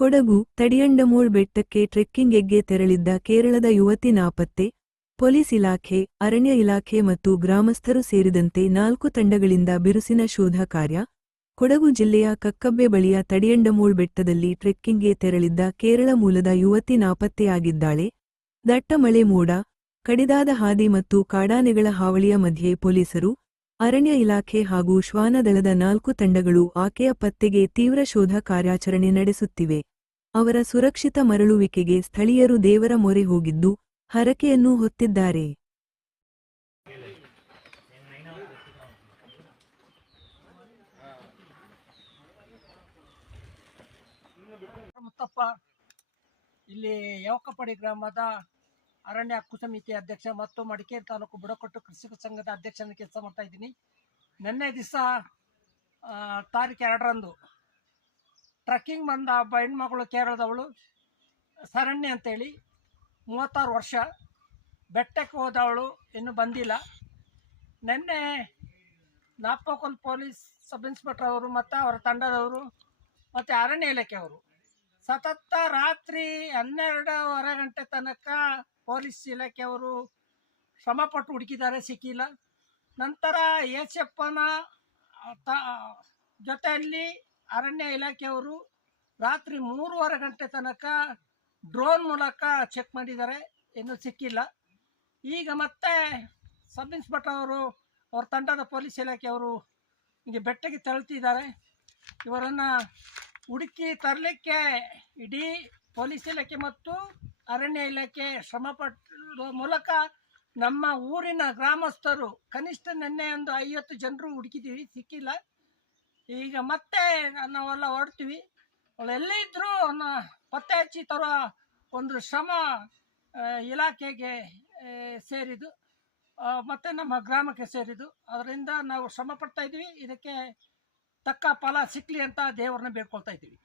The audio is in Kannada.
ಕೊಡಗು ತಡಿಯಂಡಮೋಳ್ ಬೆಟ್ಟಕ್ಕೆ ಟ್ರೆಕ್ಕಿಂಗ್ಗೆ ತೆರಳಿದ್ದ ಕೇರಳದ ಯುವತಿ ನಾಪತ್ತೆ. ಪೊಲೀಸ್ ಇಲಾಖೆ, ಅರಣ್ಯ ಇಲಾಖೆ ಮತ್ತು ಗ್ರಾಮಸ್ಥರು ಸೇರಿದಂತೆ 4 ತಂಡಗಳಿಂದ ಬಿರುಸಿನ ಶೋಧ ಕಾರ್ಯ. ಕೊಡಗು ಜಿಲ್ಲೆಯ ಕಕ್ಕಬ್ಬೆ ಬಳಿಯ ತಡಿಯಂಡಮೋಳ್ ಬೆಟ್ಟದಲ್ಲಿ ಟ್ರೆಕ್ಕಿಂಗ್ಗೆ ತೆರಳಿದ್ದ ಕೇರಳ ಮೂಲದ ಯುವತಿ ನಾಪತ್ತೆಯಾಗಿದ್ದಾಳೆ. ದಟ್ಟ ಮಳೆ ಮೋಡ, ಕಡಿದಾದ ಹಾದಿ ಮತ್ತು ಕಾಡಾನೆಗಳ ಹಾವಳಿಯ ಮಧ್ಯೆ ಪೊಲೀಸರು, ಅರಣ್ಯ ಇಲಾಖೆ ಹಾಗೂ ಶ್ವಾನದಳದ 4 ತಂಡಗಳು ಆಕೆಯ ಪತ್ತೆಗೆ ತೀವ್ರ ಶೋಧ ಕಾರ್ಯಾಚರಣೆ ನಡೆಸುತ್ತಿವೆ. ಅವರ ಸುರಕ್ಷಿತ ಮರಳುವಿಕೆಗೆ ಸ್ಥಳೀಯರು ದೇವರ ಮೊರೆ ಹೋಗಿದ್ದು, ಹರಕೆಯನ್ನೂ ಹೊತ್ತಿದ್ದಾರೆ. ಮುತ್ತಪ್ಪ ಇಲ್ಲಿ ಯವಕಪಡಿ ಗ್ರಾಮದ ಅರಣ್ಯ ಹಕ್ಕು ಸಮಿತಿ ಅಧ್ಯಕ್ಷ ಮತ್ತು ಮಡಿಕೇರಿ ತಾಲೂಕು ಬುಡಕಟ್ಟು ಕೃಷಿಕ ಸಂಘದ ಅಧ್ಯಕ್ಷನ ಕೆಲಸ ಮಾಡ್ತಾ ಇದ್ದೀನಿ. ನಿನ್ನೆ ದಿವಸ ತಾರೀಕು 2ರಂದು ಟ್ರಕ್ಕಿಂಗ್ ಬಂದ ಒಬ್ಬ ಹೆಣ್ಮಗಳು ಕೇರಳದವಳು ಶರಣ್ಯ ಅಂತೇಳಿ 36 ವರ್ಷ ಬೆಟ್ಟಕ್ಕೆ ಹೋದವಳು ಇನ್ನೂ ಬಂದಿಲ್ಲ. ನಿನ್ನೆ ನಾಪೋಕಲ್ ಪೊಲೀಸ್ ಸಬ್ ಇನ್ಸ್ಪೆಕ್ಟರ್ ಅವರು ಮತ್ತು ಅವರ ತಂಡದವರು ಮತ್ತು ಅರಣ್ಯ ಇಲಾಖೆಯವರು ಸತತ ರಾತ್ರಿ 12:30 ಗಂಟೆ ತನಕ ಪೊಲೀಸ್ ಇಲಾಖೆಯವರು ಶ್ರಮಪಟ್ಟು ಹುಡುಕಿದ್ದಾರೆ, ಸಿಕ್ಕಿಲ್ಲ. ನಂತರ ಏಚಪ್ಪನ ಜೊತೆಯಲ್ಲಿ ಅರಣ್ಯ ಇಲಾಖೆಯವರು ರಾತ್ರಿ 3:30 ಗಂಟೆ ತನಕ ಡ್ರೋನ್ ಮೂಲಕ ಚೆಕ್ ಮಾಡಿದ್ದಾರೆ, ಇನ್ನೂ ಸಿಕ್ಕಿಲ್ಲ. ಈಗ ಮತ್ತೆ ಸಬ್ ಇನ್ಸ್ಪೆಕ್ಟರ್ ಅವರು ಅವ್ರ ತಂಡದ ಪೊಲೀಸ್ ಇಲಾಖೆಯವರು ಈಗ ಬೆಟ್ಟಕ್ಕೆ ತೆರಳುತ್ತಿದ್ದಾರೆ. ಇವರನ್ನು ಹುಡುಕಿ ತರಲಿಕ್ಕೆ ಇಡೀ ಪೊಲೀಸ್ ಇಲಾಖೆ ಮತ್ತು ಅರಣ್ಯ ಇಲಾಖೆ ಶ್ರಮಪಡುವ ಮೂಲಕ ನಮ್ಮ ಊರಿನ ಗ್ರಾಮಸ್ಥರು ಕನಿಷ್ಠ ನಿನ್ನೆ ಒಂದು 50 ಜನರು ಹುಡುಕಿದ್ದೀವಿ, ಸಿಕ್ಕಿಲ್ಲ. ಈಗ ಮತ್ತೆ ನಾವೆಲ್ಲ ಹೊರಡ್ತೀವಿ. ಅವಳು ಎಲ್ಲೇ ಇದ್ದರೂ ಪತ್ತೆ ಹಚ್ಚಿ ತರುವ ಒಂದು ಶ್ರಮ ಇಲಾಖೆಗೆ ಸೇರಿದು ಮತ್ತು ನಮ್ಮ ಗ್ರಾಮಕ್ಕೆ ಸೇರಿದು. ಅದರಿಂದ ನಾವು ಶ್ರಮ ಪಡ್ತಾ ಇದ್ದೀವಿ. ಇದಕ್ಕೆ ತಕ್ಕ ಫಲ ಸಿಕ್ಕಲಿ ಅಂತ ದೇವರನ್ನ ಬೇಡ್ಕೊಳ್ತಾ ಇದ್ದೀವಿ.